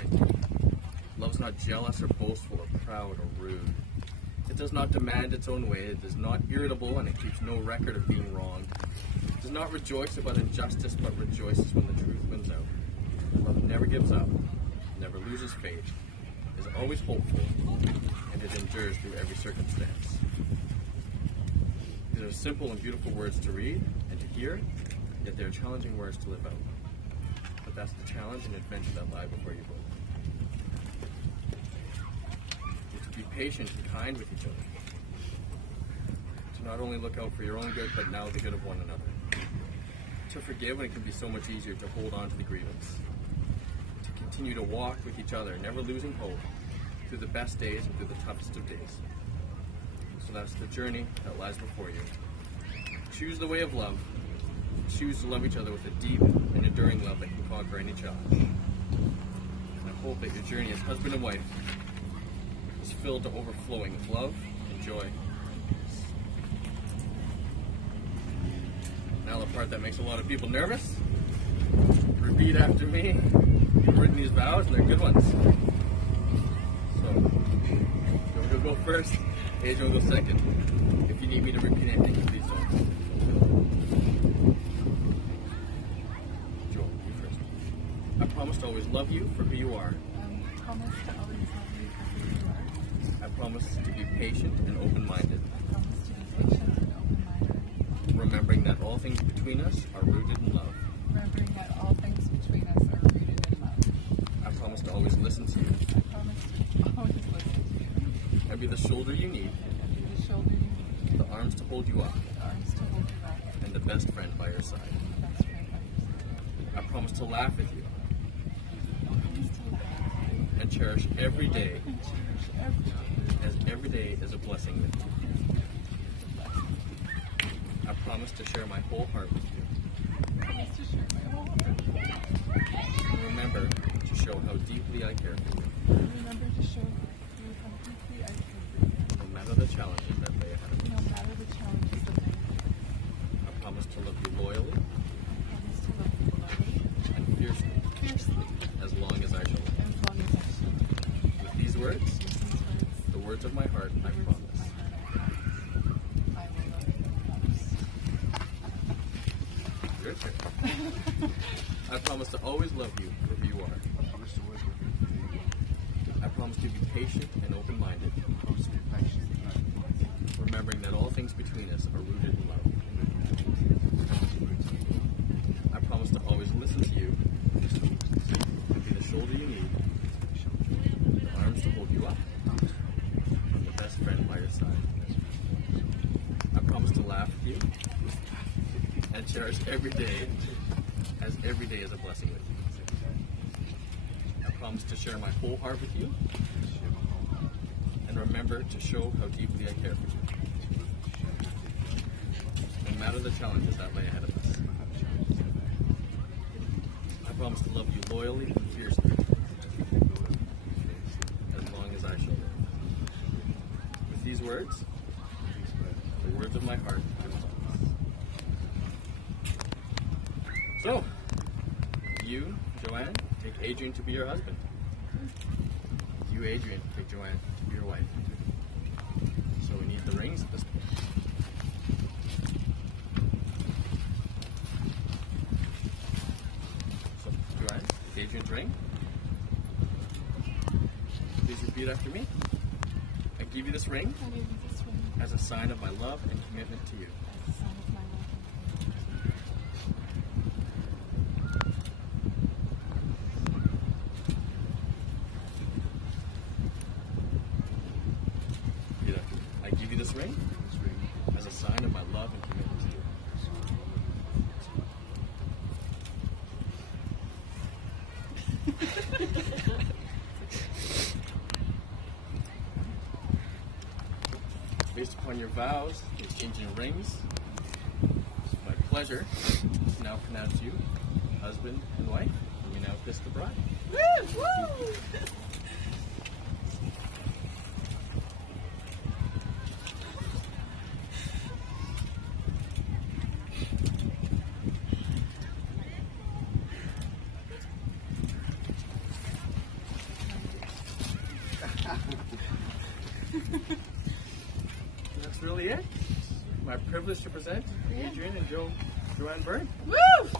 kind. Love's not jealous or boastful or proud or rude. It does not demand its own way. It is not irritable, and it keeps no record of being wronged. It does not rejoice about injustice, but rejoices when the truth wins out. Love never gives up, never loses faith, is always hopeful, and it endures through every circumstance. These are simple and beautiful words to read and to hear, yet they are challenging words to live out. But that's the challenge and adventure that lie before you both. You're to be patient and kind with each other. To not only look out for your own good, but now the good of one another. To forgive when it can be so much easier to hold on to the grievance. To continue to walk with each other, never losing hope, through the best days and through the toughest of days. So that's the journey that lies before you. Choose the way of love. Choose to love each other with a deep and enduring love that can conquer any challenge. And I hope that your journey as husband and wife is filled to overflowing with love and joy. Now the part that makes a lot of people nervous. Repeat after me. You've written these vows and they're good ones. So, you'll go first. Adrian will go second. If you need me to repeat anything, please don't. Joel, you first. I promise to always love you for who you are. I promise to always love you for who you are. I promise to be patient and open-minded. I promise to be patient and open-minded. Remembering that all things between us are rooted in love. Remembering that all things between us are rooted in love. I promise to always listen to you. I promise to always listen to you. And be the shoulder you need. And be the shoulder you need. The arms to hold you up. The arms to hold you up. And the best friend by your side. And the best friend by your side. I promise to laugh with you. I promise to laugh with you. And cherish every day. And cherish every day. As every day is a blessing with you. I promise to share my whole heart with you. I promise to share my whole heart. And remember to show how deeply I care for you. And remember to show you how deeply I care for you. No matter the challenges that lay ahead of me. No matter the challenges that lay ahead. I promise to love you loyally. I promise to love you loyally. And fiercely. Fiercely. As long as I shall live. As long as I shall live. With these words, With these words, the words of my heart, I the words promise. of my heart, I promise. I will love you. I promise. Your turn. I promise to always love you for who you are. I promise to always love you for who you are. I promise to be patient and open-minded. I promise to be patient and open-minded. Remembering that all things between us are rooted in love. I promise to always listen to you and be the shoulder you need, the arms to hold you up, and the best friend by your side. I promise to laugh with you and cherish every day, as every day is a blessing with you. I promise to share my whole heart with you and remember to show how deeply I care for you. No matter the challenges that lay ahead of us. I promise to love you loyally and fiercely, as long as I shall live. With these words, the words of my heart, I promise. So, you, Joanne, take Adrian to be your husband. You, Adrian, take Joanne to be your wife. So we need the rings at this point. So, Joanne, take Adrian's ring. Please repeat after me. I give you this ring I give you this ring as a sign of my love and commitment to you. as a sign of my love and commitment to you. Repeat after me. I give you this ring as a sign of my love and commitment to you. Based upon your vows, exchanging rings, it's my pleasure to now pronounce you husband and wife. And we now kiss the bride. Woo! Woo! That's really it. My privilege to present Adrian and Joanne Byrne. Woo!